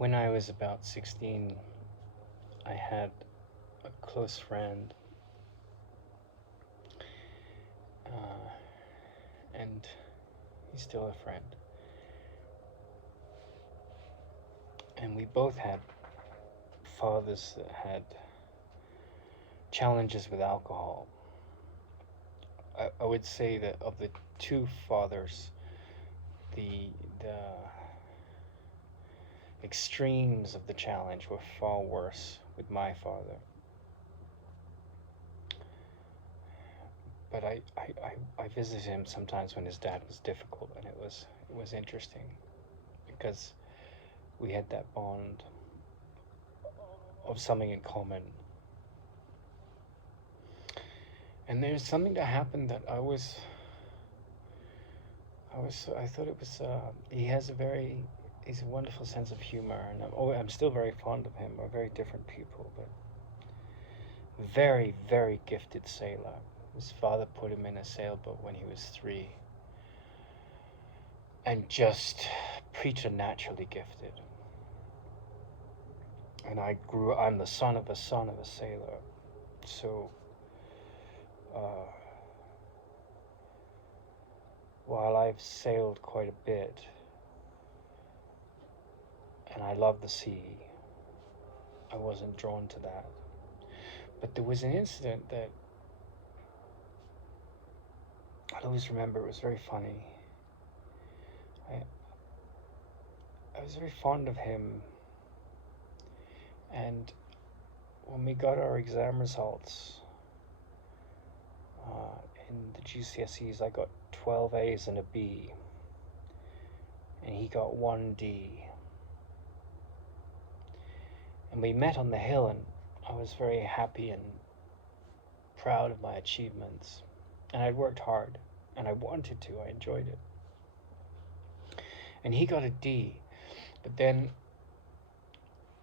When I was about 16, I had a close friend, uh, and he's still a friend. And we both had fathers that had challenges with alcohol. I would say that of the two fathers, the extremes of the challenge were far worse with my father. But I visited him sometimes when his dad was difficult, and it was interesting because we had that bond of something in common. And there's something that happened that I thought it was he's a wonderful sense of humor, and I'm still very fond of him. We're very different people, but very, very gifted sailor. His father put him in a sailboat when he was 3, and just preternaturally gifted. And I'm the son of a sailor. So, uh, while I've sailed quite a bit, and I love the sea, I wasn't drawn to that. But there was an incident that I'll always remember. It was very funny. I, I was very fond of him, and when we got our exam results in the GCSEs, I got 12 A's and a B, and he got 1 D. And we met on the hill, and I was very happy and proud of my achievements. And I'd worked hard, and I wanted to. I enjoyed it. And he got a D. But then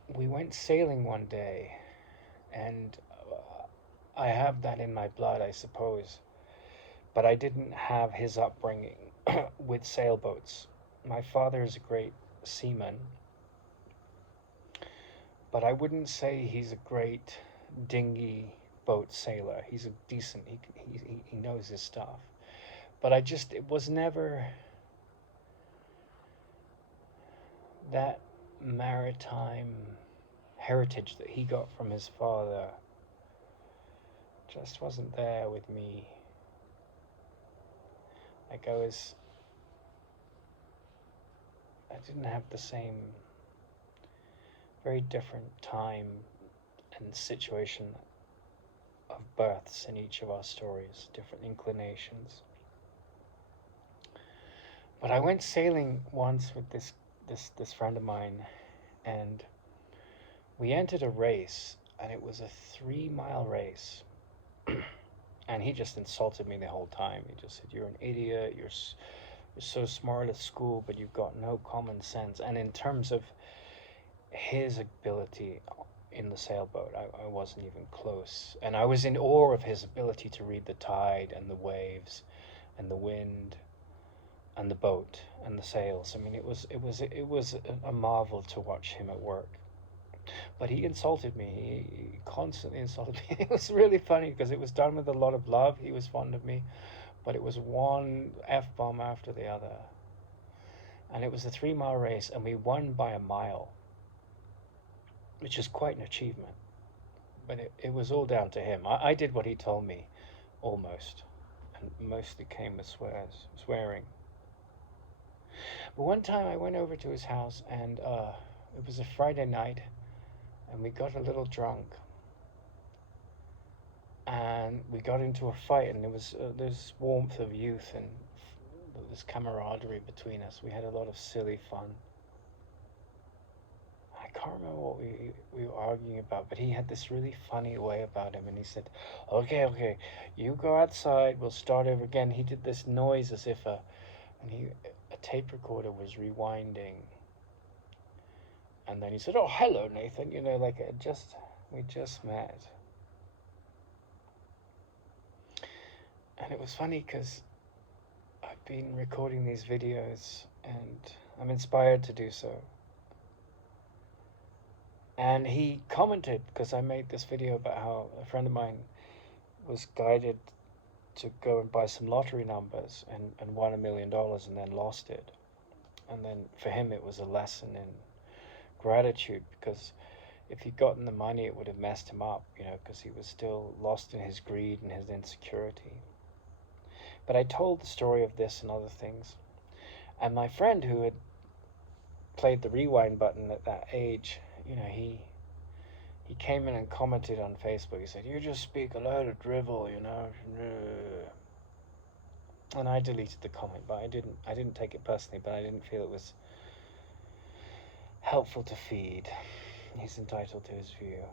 we went sailing one day, and I have that in my blood, I suppose. But I didn't have his upbringing with sailboats. My father is a great seaman, but I wouldn't say he's a great dinghy boat sailor. He's a decent, he knows his stuff. But it was never that maritime heritage that he got from his father. Just wasn't there with me. Like I didn't have the same, very different time and situation of births in each of our stories, different inclinations. But I went sailing once with this friend of mine, and we entered a race, and it was a 3-mile race. And he just insulted me the whole time. He just said, "You're an idiot. You're so smart at school, but you've got no common sense." And in terms of his ability in the sailboat, I wasn't even close. And I was in awe of his ability to read the tide and the waves and the wind and the boat and the sails. I mean, it was a marvel to watch him at work. But he insulted me. He constantly insulted me. It was really funny because it was done with a lot of love. He was fond of me, but it was one F-bomb after the other. And it was a 3-mile race, and we won by a mile, which is quite an achievement. But it was all down to him. I did what he told me, almost, and mostly came with swearing. But one time I went over to his house, and it was a Friday night, and we got a little drunk, and we got into a fight, and there was this warmth of youth and this camaraderie between us. We had a lot of silly fun. I can't remember what we were arguing about, but he had this really funny way about him, and he said, okay, you go outside, we'll start over again. He did this noise as if a tape recorder was rewinding. And then he said, "Oh, hello, Nathan." Like we just met. And it was funny because I've been recording these videos, and I'm inspired to do so. And he commented, because I made this video about how a friend of mine was guided to go and buy some lottery numbers and won $1 million and then lost it. And then for him, it was a lesson in gratitude, because if he'd gotten the money, it would have messed him up, because he was still lost in his greed and his insecurity. But I told the story of this and other things. And my friend, who had played the rewind button at that age, he came in and commented on Facebook. He said, "You just speak a load of drivel. And I deleted the comment, but I didn't take it personally, but I didn't feel it was helpful to feed. He's entitled to his view.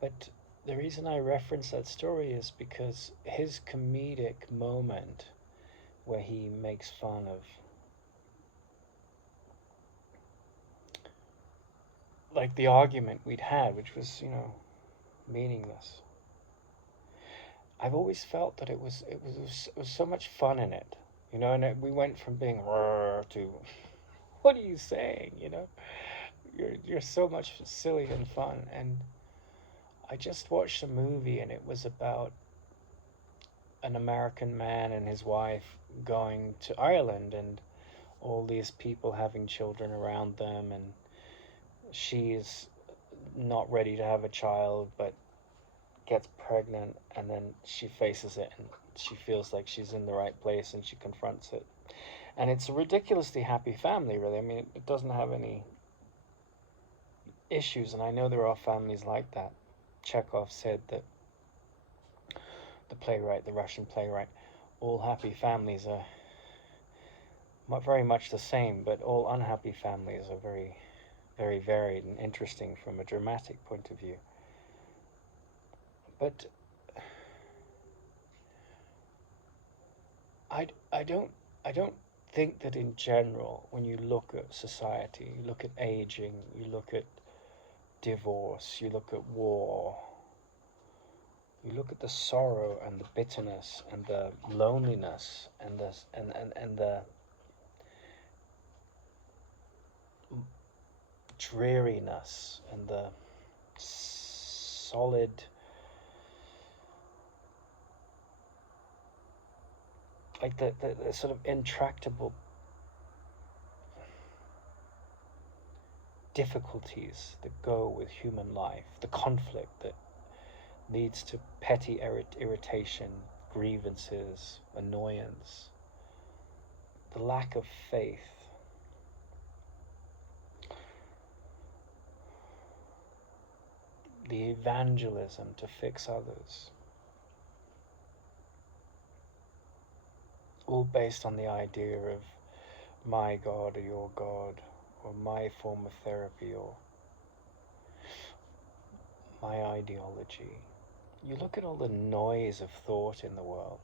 But the reason I reference that story is because his comedic moment where he makes fun of, like, the argument we'd had, which was, meaningless. I've always felt that it was so much fun in it, and we went from being to, what are you saying, you're so much silly and fun. And I just watched a movie, and it was about an American man and his wife going to Ireland, and all these people having children around them, and she is not ready to have a child but gets pregnant, and then she faces it and she feels like she's in the right place and she confronts it. And it's a ridiculously happy family, really. I mean, it doesn't have any issues, and I know there are families like that. Chekhov said that, the Russian playwright, all happy families are very much the same, but all unhappy families are very, very varied and interesting from a dramatic point of view. But I don't think that in general, when you look at society, you look at aging, you look at divorce, you look at war, you look at the sorrow and the bitterness and the loneliness and the dreariness and the solid, like the sort of intractable difficulties that go with human life, the conflict that leads to petty irritation, grievances, annoyance, the lack of faith, the evangelism to fix others, all based on the idea of my God or your God, or my form of therapy, or my ideology. You look at all the noise of thought in the world,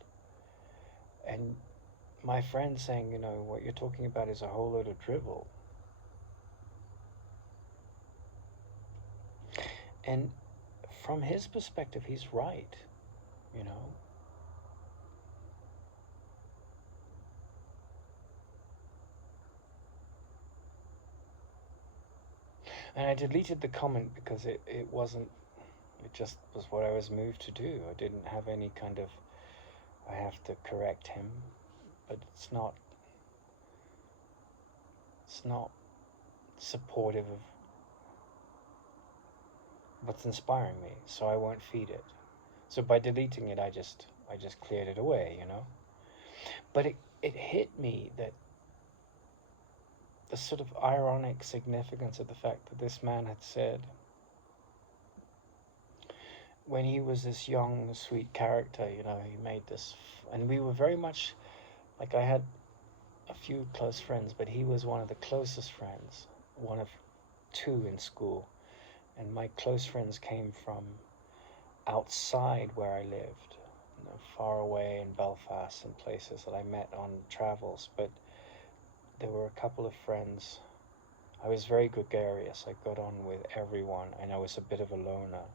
and my friend saying, what you're talking about is a whole load of drivel. And from his perspective, he's right, you know. And I deleted the comment because it just was what I was moved to do. I didn't have any kind of, I have to correct him, but it's not supportive of what's inspiring me, so I won't feed it. So by deleting it, I just cleared it away, But it hit me that the sort of ironic significance of the fact that this man had said, when he was this young, sweet character, he made this, and we were very much, like, I had a few close friends, but he was one of the closest friends, one of two in school, and my close friends came from outside where I lived, far away in Belfast and places that I met on travels. But there were a couple of friends I was very gregarious. I got on with everyone, and I was a bit of a loner,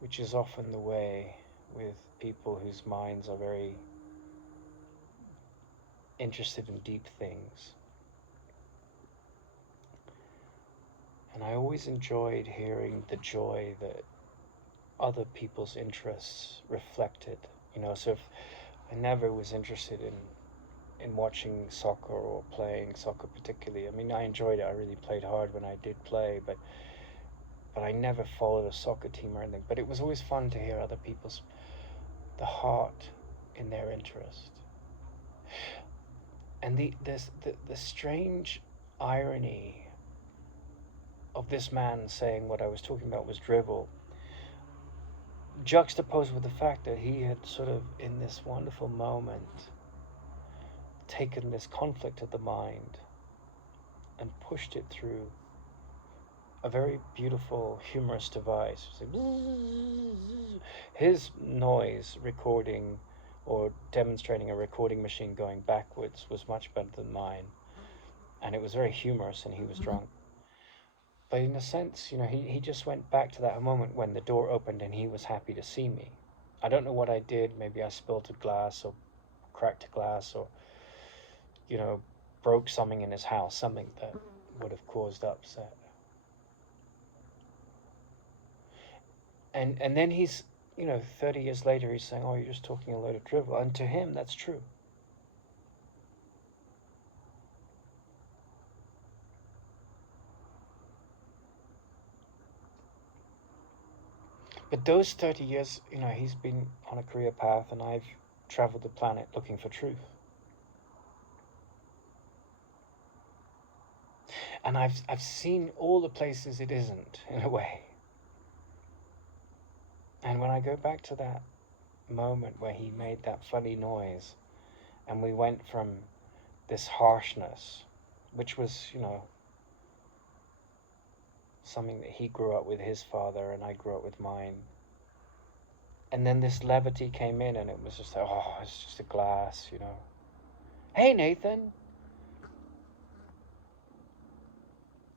which is often the way with people whose minds are very interested in deep things. And I always enjoyed hearing the joy that other people's interests reflected. So if I never was interested in watching soccer or playing soccer particularly. I mean, I enjoyed it. I really played hard when I did play, but I never followed a soccer team or anything. But it was always fun to hear other people's the heart in their interest. And the strange irony of this man saying what I was talking about was drivel, juxtaposed with the fact that he had sort of, in this wonderful moment, taken this conflict of the mind and pushed it through a very beautiful, humorous device. His noise recording or demonstrating a recording machine going backwards was much better than mine. And it was very humorous, and he was drunk. But in a sense, he just went back to that moment when the door opened and he was happy to see me. I don't know what I did. Maybe I spilled a glass or cracked a glass or, broke something in his house, something that would have caused upset. And then he's, 30 years later, he's saying, oh, you're just talking a load of drivel. And to him, that's true. But those 30 years, he's been on a career path, and I've traveled the planet looking for truth. And I've seen all the places it isn't, in a way. And when I go back to that moment where he made that funny noise, and we went from this harshness, which was, something that he grew up with his father and I grew up with mine. And then this levity came in, and it was just like, oh, it's just a glass, Hey, Nathan.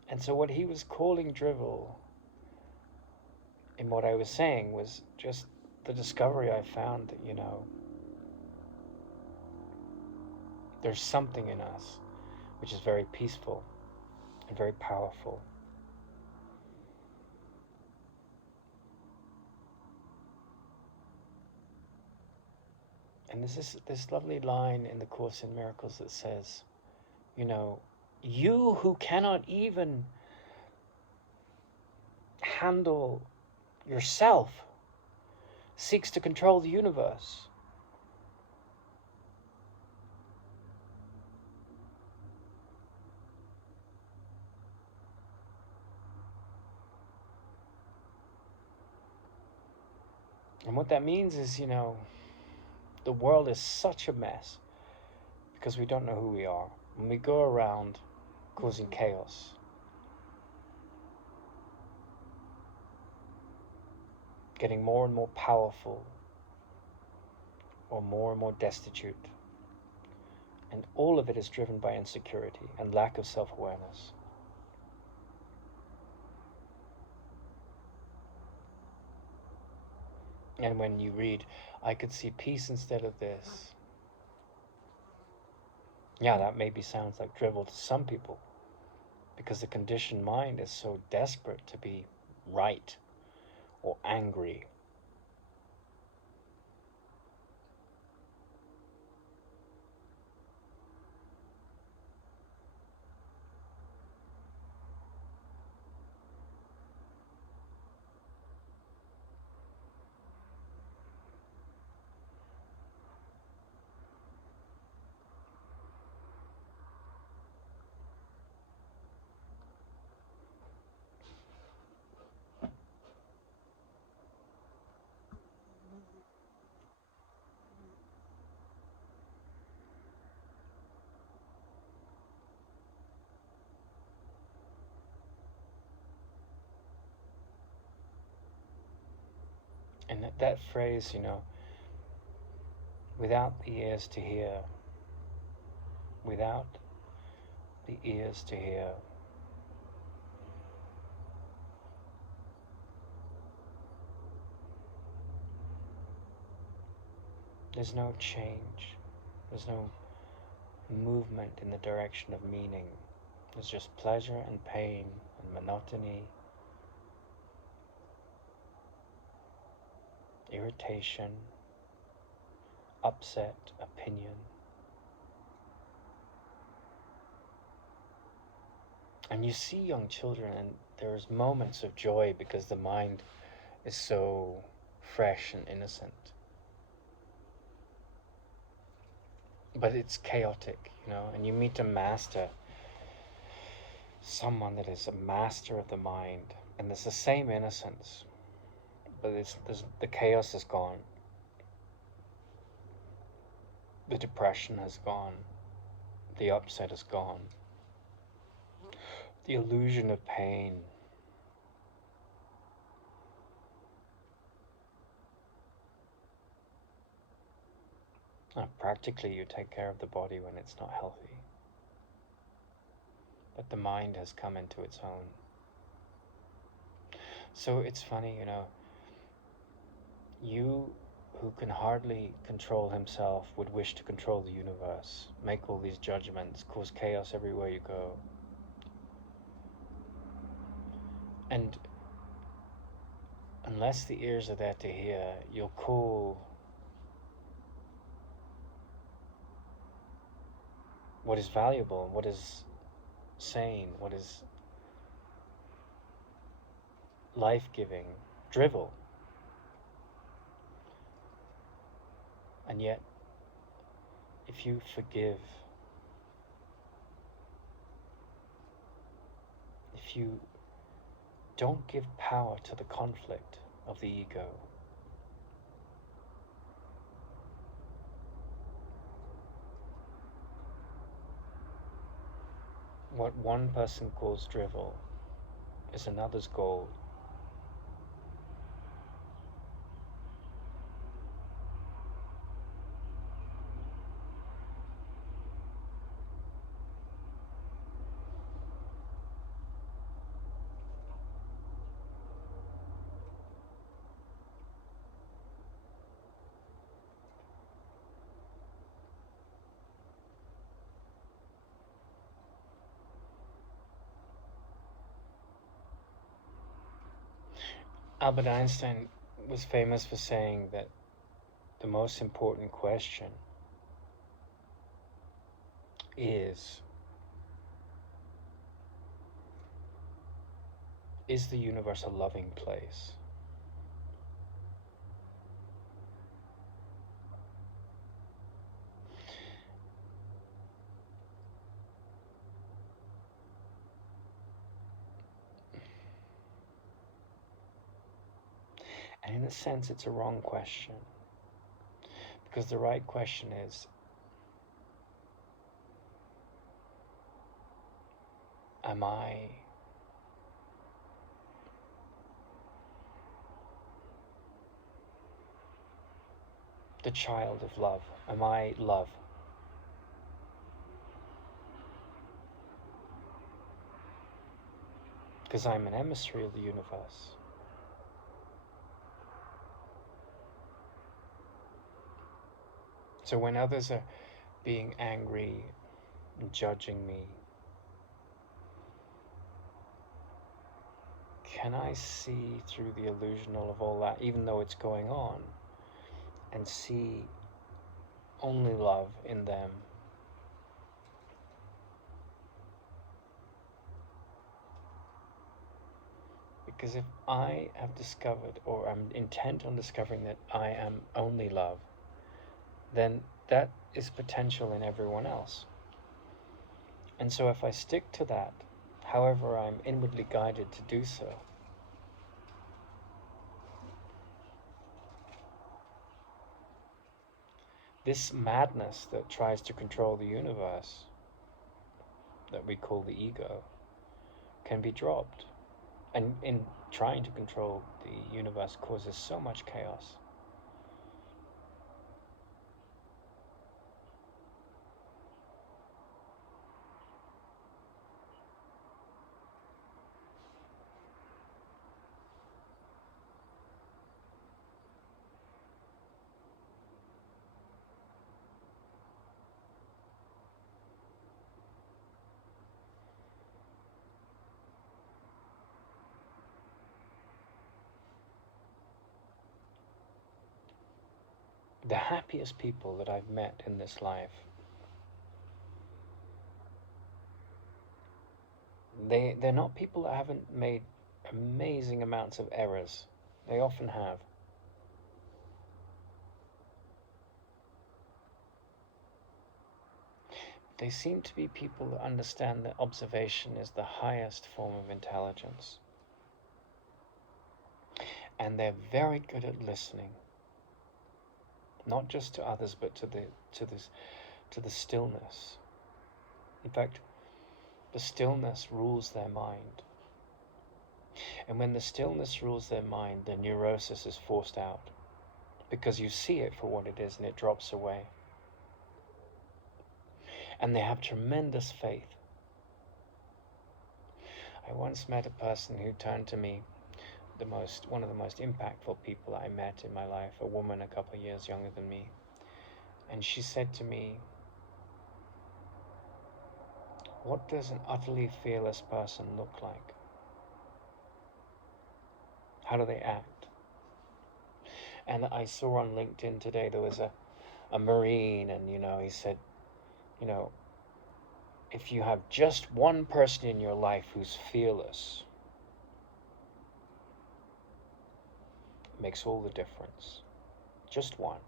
And so what he was calling drivel in what I was saying was just the discovery I found that, there's something in us which is very peaceful and very powerful. And there's this lovely line in the Course in Miracles that says, you who cannot even handle yourself seeks to control the universe. And what that means is, the world is such a mess because we don't know who we are. When we go around causing chaos, getting more and more powerful or more destitute. And all of it is driven by insecurity and lack of self-awareness. And when you read, I could see peace instead of this. Yeah, that maybe sounds like drivel to some people, because the conditioned mind is so desperate to be right or angry. And that phrase, without the ears to hear, without the ears to hear. There's no change. There's no movement in the direction of meaning. There's just pleasure and pain and monotony, irritation, upset, opinion. And you see young children, and there's moments of joy because the mind is so fresh and innocent. But it's chaotic, and you meet a master, someone that is a master of the mind, and there's the same innocence, but the chaos is gone. The depression has gone. The upset is gone. The illusion of pain. Practically, you take care of the body when it's not healthy. But the mind has come into its own. So it's funny, you who can hardly control himself would wish to control the universe, make all these judgments, cause chaos everywhere you go. And unless the ears are there to hear, you'll call what is valuable, what is sane, what is life-giving, drivel. And yet, if you forgive, if you don't give power to the conflict of the ego, what one person calls drivel is another's goal. Albert Einstein was famous for saying that the most important question is the universe a loving place? And in a sense, it's a wrong question. Because the right question is, am I the child of love? Am I love? Because I'm an emissary of the universe. So when others are being angry and judging me, can I see through the illusion of all that, even though it's going on, and see only love in them? Because if I have discovered, or I'm intent on discovering, that I am only love, then that is potential in everyone else. And so if I stick to that, however I'm inwardly guided to do so, this madness that tries to control the universe, that we call the ego, can be dropped. And in trying to control the universe causes so much chaos. the happiest people that I've met in this life, they're not people that haven't made amazing amounts of errors. They often have. They seem to be people that understand that observation is the highest form of intelligence. And they're very good at listening, not just to others, but to the stillness. In fact, the stillness rules their mind. And when the stillness rules their mind, the neurosis is forced out, because you see it for what it is and it drops away. And they have tremendous faith. I once met a person who turned to me, one of the most impactful people I met in my life, a woman a couple of years younger than me. And she said to me, "What does an utterly fearless person look like? How do they act?" And I saw on LinkedIn today there was a Marine, and he said, if you have just one person in your life who's fearless, it makes all the difference. Just one.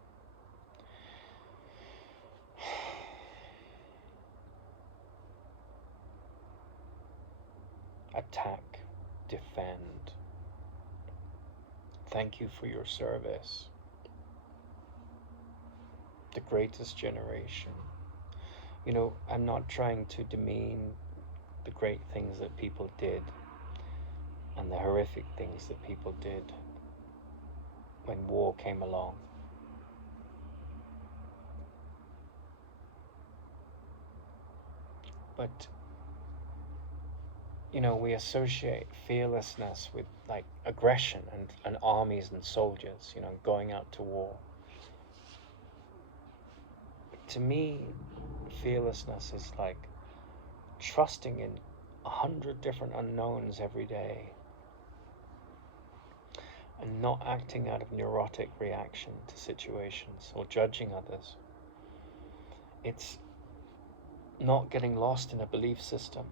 Attack, defend. Thank you for your service. The greatest generation. I'm not trying to demean the great things that people did and the horrific things that people did when war came along. But, we associate fearlessness with like aggression and armies and soldiers, going out to war. To me, fearlessness is like trusting in 100 different unknowns every day and not acting out of neurotic reaction to situations or judging others. It's not getting lost in a belief system.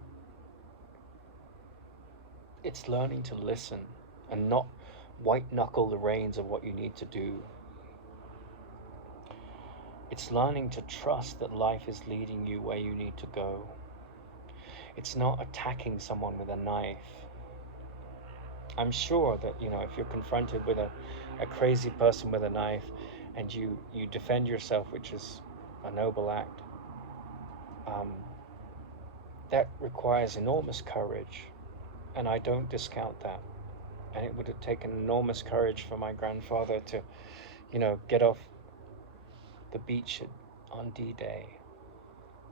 It's learning to listen and not white knuckle the reins of what you need to do. It's learning to trust that life is leading you where you need to go. It's not attacking someone with a knife. I'm sure that, if you're confronted with a crazy person with a knife and you defend yourself, which is a noble act, that requires enormous courage, and I don't discount that. And it would have taken enormous courage for my grandfather to, get off the beach on D-Day.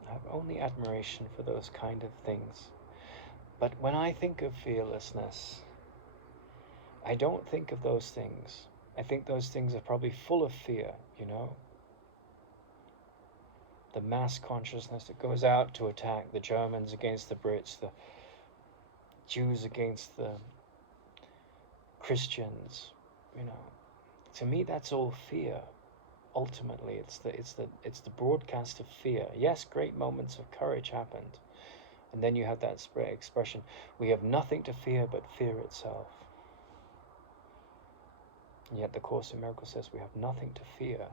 I have only admiration for those kind of things. But when I think of fearlessness, I don't think of those things. I think those things are probably full of fear, The mass consciousness that goes out to attack the Germans against the Brits, the Jews against the Christians, To me, that's all fear. Ultimately, it's the broadcast of fear. Yes, great moments of courage happened, and then you have that expression: "We have nothing to fear but fear itself." And yet, the Course in Miracles says we have nothing to fear.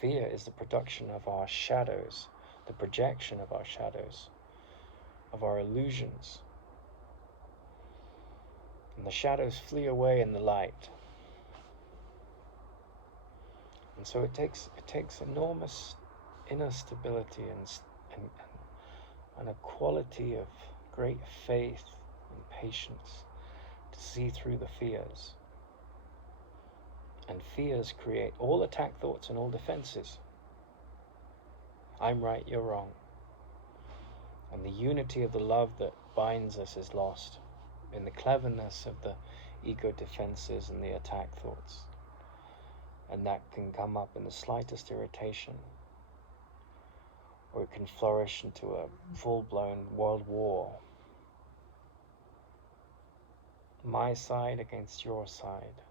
Fear is the production of our shadows, the projection of our shadows, of our illusions, and the shadows flee away in the light. And so it takes enormous inner stability and a quality of great faith and patience to see through the fears. And fears create all attack thoughts and all defenses. I'm right, you're wrong. And the unity of the love that binds us is lost in the cleverness of the ego defenses and the attack thoughts. And that can come up in the slightest irritation, or it can flourish into a full-blown world war. My side against your side.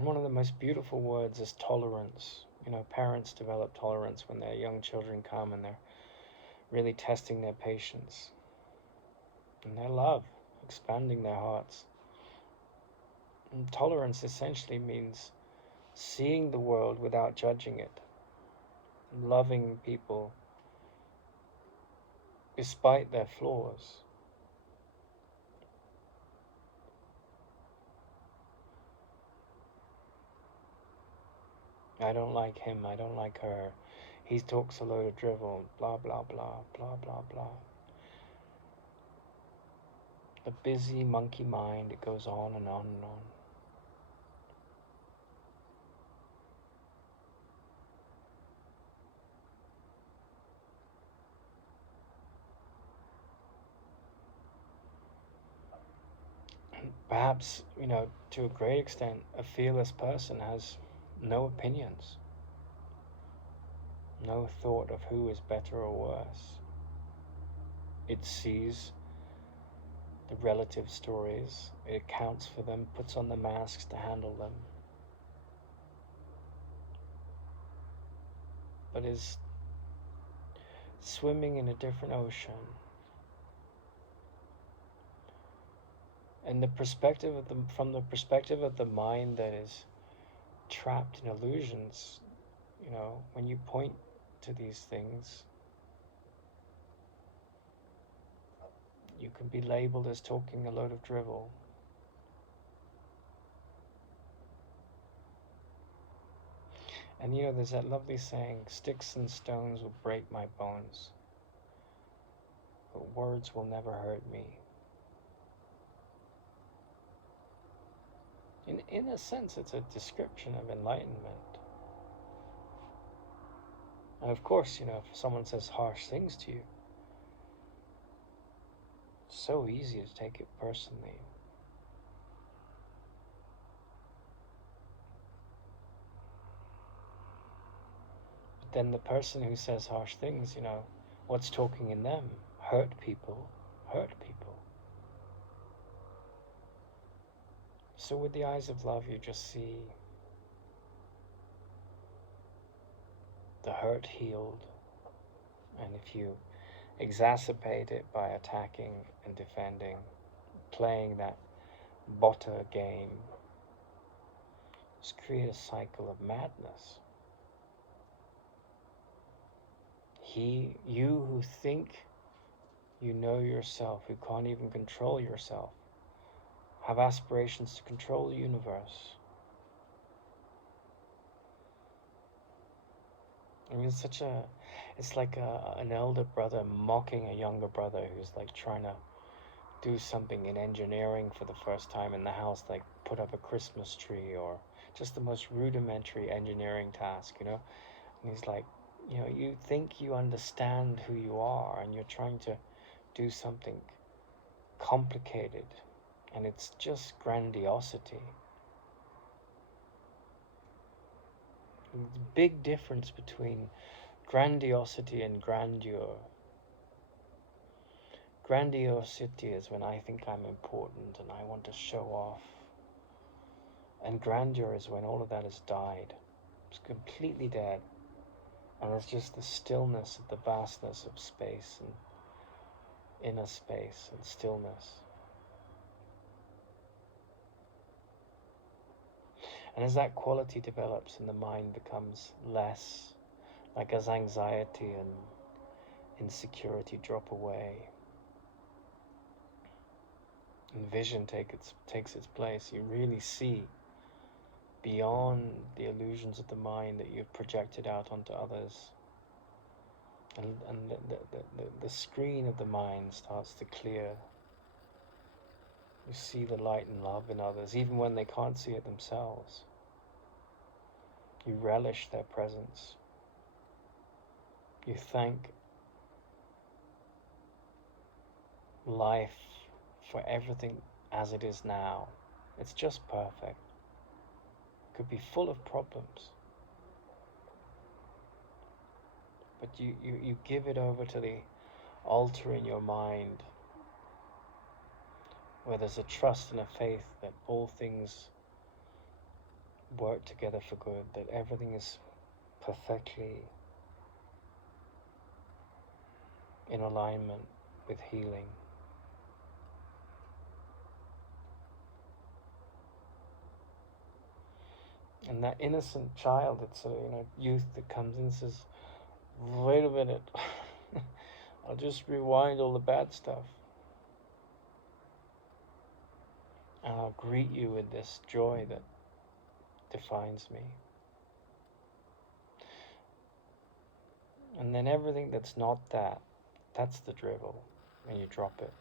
And one of the most beautiful words is tolerance. You know, parents develop tolerance when their young children come and they're really testing their patience and their love, expanding their hearts. And tolerance essentially means seeing the world without judging it, loving people despite their flaws. I don't like him, I don't like her. He talks a load of drivel, blah, blah, blah, blah, blah, blah. The busy monkey mind, it goes on and on and on. Perhaps, you know, to a great extent, a fearless person has no opinions, no thought of who is better or worse. It sees the relative stories, it accounts for them, puts on the masks to handle them, but is swimming in a different ocean. And from the perspective of the mind that is trapped in illusions, you know, when you point to these things, you can be labeled as talking a load of drivel. And you know, there's that lovely saying, sticks and stones will break my bones, but words will never hurt me. In a sense, it's a description of enlightenment. And of course, you know, if someone says harsh things to you, it's so easy to take it personally. But then the person who says harsh things, you know, what's talking in them? Hurt people, hurt people. So with the eyes of love, you just see the hurt healed. And if you exacerbate it by attacking and defending, playing that botter game, just create a cycle of madness. You who think you know yourself, who can't even control yourself, have aspirations to control the universe. I mean, it's like an elder brother mocking a younger brother who's like trying to do something in engineering for the first time in the house, like put up a Christmas tree or just the most rudimentary engineering task, you know? And he's like, you know, you think you understand who you are and you're trying to do something complicated, and it's just grandiosity. The big difference between grandiosity and grandeur. Grandiosity is when I think I'm important and I want to show off. And grandeur is when all of that has died. It's completely dead. And it's just the stillness of the vastness of space and inner space and stillness. And as that quality develops and the mind becomes less, like as anxiety and insecurity drop away, and vision takes its place, you really see beyond the illusions of the mind that you've projected out onto others. And the screen of the mind starts to clear. You see the light and love in others, even when they can't see it themselves. You relish their presence. You thank life for everything as it is now. It's just perfect. It could be full of problems. But you give it over to the altar in your mind where there's a trust and a faith that all things work together for good, that everything is perfectly in alignment with healing. And that innocent child, it's a youth that comes in and says, "Wait a minute, I'll just rewind all the bad stuff, and I'll greet you with this joy that defines me." And then everything that's not that, that's the drivel, and you drop it.